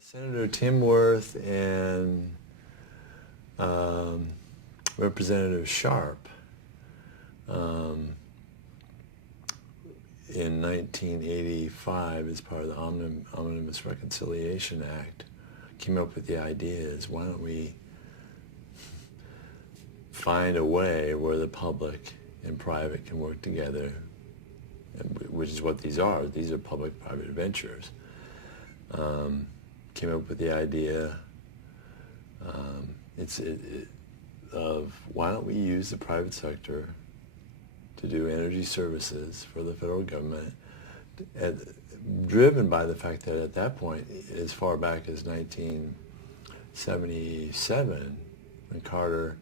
Senator Tim Wirth and Representative Sharp in 1985, as part of the Omnibus Reconciliation Act, came up with the idea is, why don't we find a way where the public and private can work together, which is what these are. These are public-private ventures. Came up with the idea of why don't we use the private sector to do energy services for the federal government, driven by the fact that at that point, as far back as 1977, when Carter,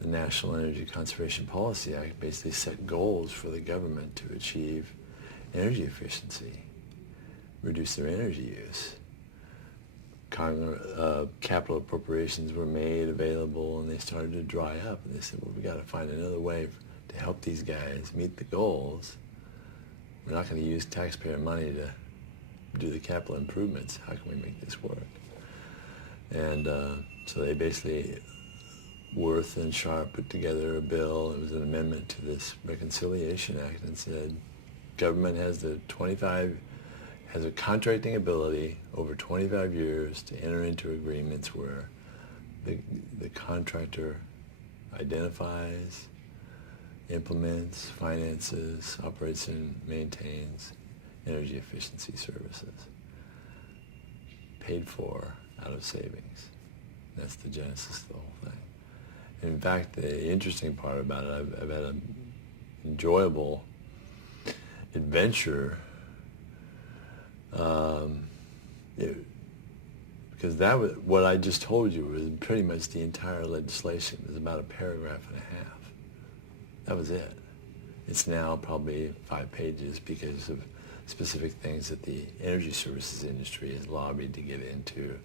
the National Energy Conservation Policy Act, basically set goals for the government to achieve energy efficiency, reduce their energy use. Capital appropriations were made available, and they started to dry up. And they said, well, we've got to find another way to help these guys meet the goals. We're not going to use taxpayer money to do the capital improvements. How can we make this work? And so they basically, Wirth and Sharp put together a bill. It was an amendment to this Reconciliation Act, and said government has has a contracting ability over 25 years to enter into agreements where the contractor identifies, implements, finances, operates and maintains energy efficiency services, paid for out of savings. That's the genesis of the whole thing. In fact, the interesting part about it, I've had an enjoyable adventure, because that was what I just told you was pretty much the entire legislation. It was about a paragraph and a half. That was it. It's now probably 5 pages because of specific things that the energy services industry has lobbied to get into,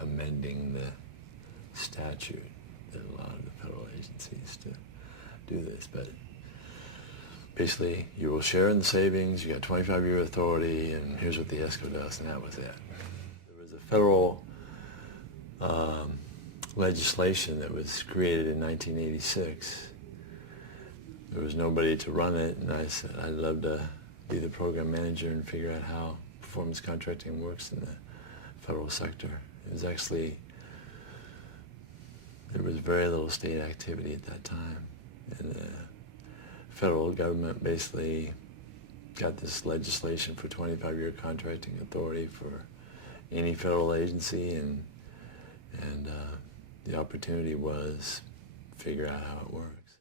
amending the statute that allowed the federal agencies to do this. But basically, you will share in the savings, you got 25-year authority, and here's what the ESCO does, and that was it. There was a federal legislation that was created in 1986. There was nobody to run it, and I said I'd love to be the program manager and figure out how performance contracting works in the federal sector. It was actually, there was very little state activity at that time, and the federal government basically got this legislation for 25-year contracting authority for any federal agency, and the opportunity was figure out how it works.